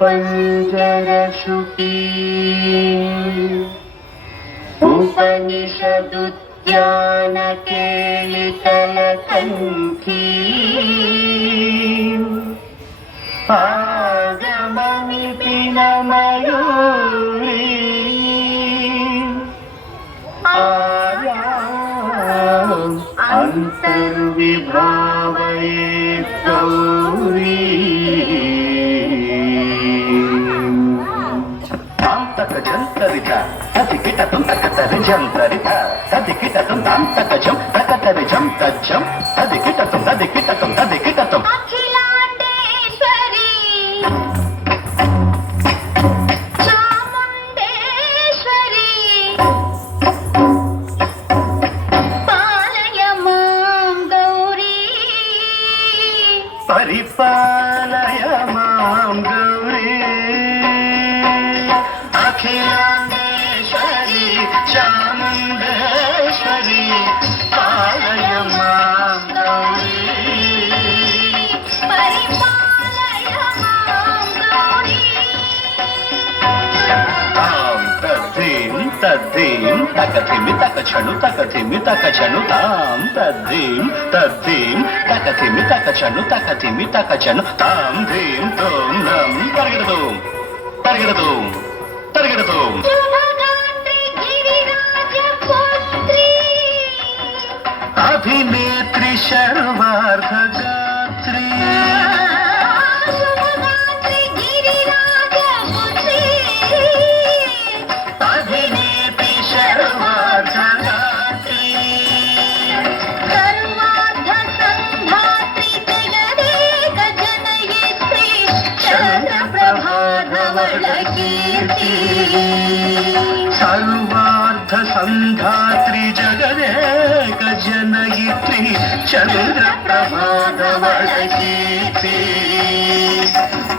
पञ्जरशुकी उपनिषदुद्यानकेलितलकङ्की आगमनिपिनमयूरी आयाम् अन्तर्विभावये गौरी जंतरित तदिकिटतं तकतरि जंतरित तदिकिटतं तां तकजं तकतरि जं तज्जं तदिकिटतं तदिकिटतं तदिकिटतं अखिलांडेश्वरी चामुंडेश्वरी पालय मां गौरी परिपालय मां गौरी अखिलांडेश्वरी चामुंडेश्वरी पालय मां गौरी परिपालय मां गौरी तां तद्धीं तद्धीं तकथिमि तकछनु तकथिमि तकछनु तां तद्धीं तद्धीं तकथिमि तकछनु तकथिमि तकछनु तां धीं तों नं तर्गिडतों तर्गिडतों तर्गिडतों शुभगात्री गिरिराजपुत्री अभिनेत्री सर्वार्थगात्री शुभगात्री गिरिराजपुत्री अभिनेत्री सर्वार्थगात्री सर्वार्थ संधात्री जगदेक जनयित्री चन्द्रप्रभाधवलकीर्ति सर्वार्थ संधात्री जगदेक जनयित्री चन्द्रप्रभाधवलकीर्ति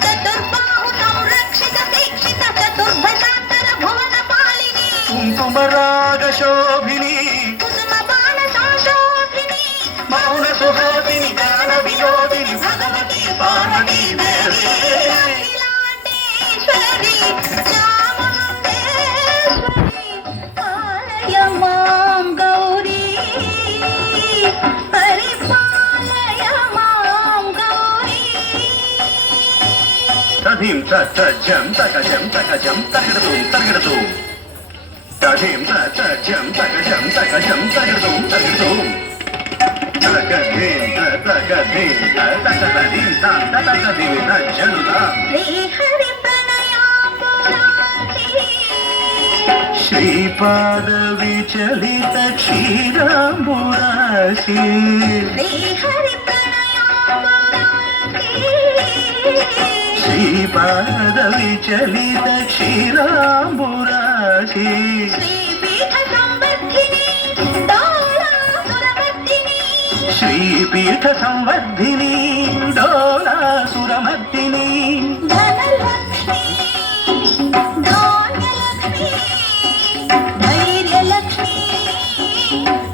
चतुर्बाहु संरक्षित दीक्षित चतुर्भुजान्तर भुवनपालिनी कुङ्कुमरागशोभिनी कुसुमबाण संशोभिनी मौन सुहासिनी गान विनोदिनी भगवती पार्वती देवी अखिलांडेश्वरी चामुंडेश्वरी पालय मां गौरी परिपालय मां गौरी तधीं तजं तकजं तकजं तर्गिडतुं तर्गिडतुं तधीं तजं तकजं तकजं तर्गिडतुं तर्गिडतुं तकधीं तकधीं तकधीं तां तकधीं तज्जनुतां श्रीहरि प्रणयाम्बुरासी श्रीपादविचलित क्षीराम्बुरासी श्रीहरि प्रणयाम्बुरासी श्रीपादविचलित क्षीराम्बुरासी श्रीपीठ संवर्धिनी डोलासुरमर्दिनी श्रीपीठ संवर्धिनी डोलासुरमर्दिनी धनलक्ष्मी धान्यलक्ष्मी धैर्यलक्ष्मी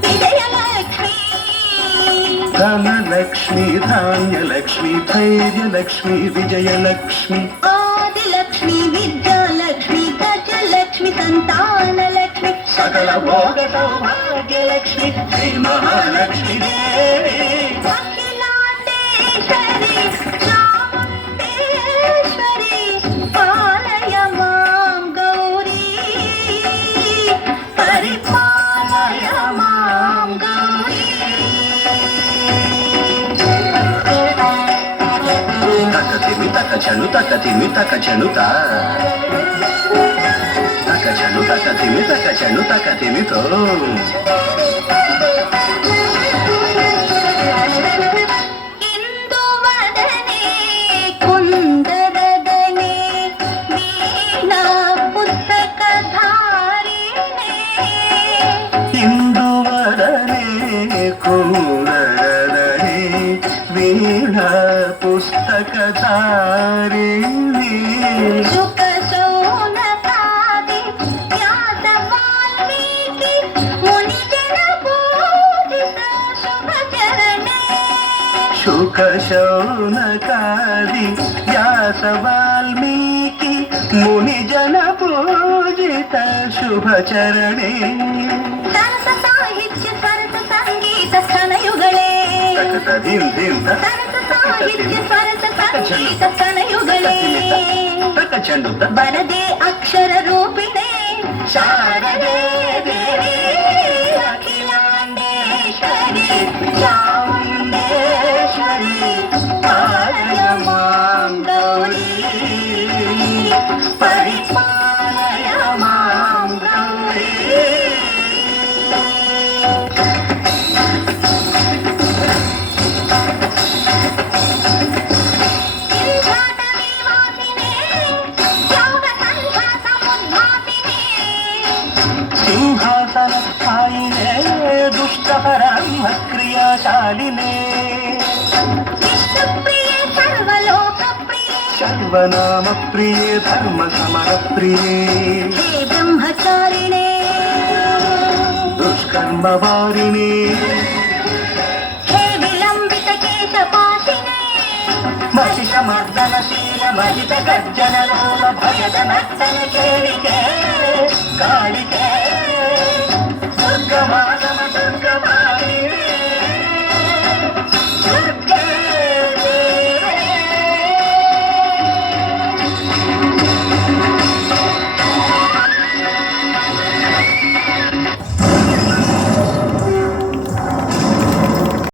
विजयलक्ष्मी धनलक्ष्मी धान्यलक्ष्मी धैर्यलक्ष्मी विजयलक्ष्मी आदिलक्ष्मी विद्यालक्ष्मी गजलक्ष्मी संतानलक्ष्मी सकल भोग सौभाग्यलक्ष्मी श्री महालक्ष्मी देवी अखिलांडेश्वरी चामुंडेश्वरी पालय मां गौरी परिपालय मां गौरी तकथिमि तकछनु तकथिमि तकछनु ता तकछनु तकथिमि तकछनु तकथिमि तों इंदुवदने कुंदरदने वीणा पुस्तकधारिणे इंदुवदने कुंदरदने वीणा पुस्तकधारिणी शुक शौनकादि व्यास वाल्मीकि मुनिजन पूजित शुभ चरणे ಶುಕ ಶೌನಕಾದಿ ವ್ಯಾಸ ವಾಲ್ಮೀಕಿ ಮುನಿ ಜನ ಪೂಜಿತ ಶುಭ ಚರಣೆ ಸರಸ ಸಾಹಿತ್ಯ ಸರಸ ಸಂಗೀತ ಸ್ತನಯುಗಳೇ ಸರಸ ಸಾಹಿತ್ಯ ಸರಸ ಸಂಗೀತ ಸ್ತನಯುಗಳೇ ಬರದೆ ಅಕ್ಷರ ರೂಪಿಣೆ ಶಾರದೆ ದೇವಿ ಅಖಿಲಾಂಡೇಶ್ವರಿ ಚಾಮುಂಡೇಶ್ವರಿ ಪಾಲಯ ಮಾಂ ಗೌರಿ ಪರಿಪಾಲಯ ಮಾಂ ಗೌರಿ ಸಿಂಹಾಸನ ಸ್ಥಾಯಿನೇ ದುಷ್ಟಪರಮ ಕ್ರಿಯಾಶಾಲಿನೇ ವಿಷ್ಣುಪ್ರಿಯೆ ಸರ್ವಲೋಕ ಪ್ರಿಯೆ ಸರ್ವನಾಮ ಪ್ರಿಯೇ ಧರ್ಮ ಸಮರ ಪ್ರಿಯೇ ಹೇ ಬ್ರಹ್ಮಚಾರಿಣೇ ದುಷ್ಕರ್ಮ ವಾರಿಣೇ ಹೇ ವಿಲಂಬಿತ ಕೇಶಪಾಶಿನೇ ಮಹಿಷ ಮರ್ದನಶೀಲ ಮಹಿತ ಗರ್ಜನ ಲೋಲ ಭಯದ ನರ್ತನ ಕೇಳಿಕೆ ಕಾಳಿಕೆ